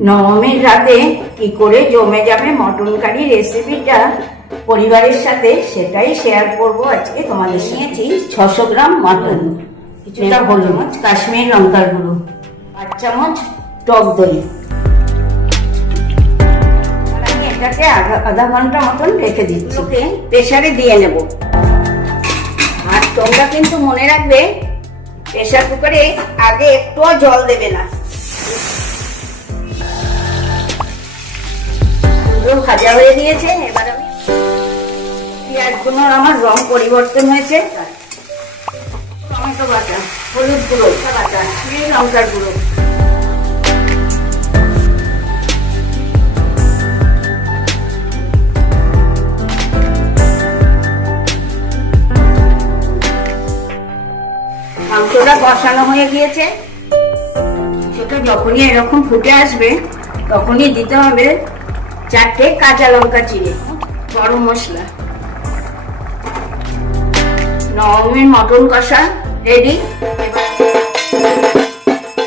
নবমীর রাতে কি করে জমে যাবে মটন কারি রেসিপিটা পরিবারের সাথে, সেটাই শেয়ার করব আজকে তোমাদের। নিয়েছি 600 গ্রাম মটন, কিছুটা হলুদ, কাশ্মীর লঙ্কার গুঁড়ো, 8 চামচ টক দই। আমি এটাকে আধা ঘন্টা মতন রেখে দিচ্ছি। ওকে প্রেসারে দিয়ে নেব। আর তোমরা কিন্তু মনে রাখবে, প্রেসার কুকারে আগে একটুও জল দেবে না। ভাজা হয়ে গিয়েছে। এবার আমি পেঁয়াজগুলো, আমার রং পরিবর্তন হয়েছে। টমেটো বাটা, হলুদ গুঁড়ো বাটা, লঙ্কার গুঁড়ো, মাংসটা কষানো হয়ে গিয়েছে। সেটা যখনই এরকম ফুটে আসবে তখনই দিতে হবে 4টে কাঁচা লঙ্কা চিড়ে, গরম মশলা। নবমীর মটন কষা রেডি। এবার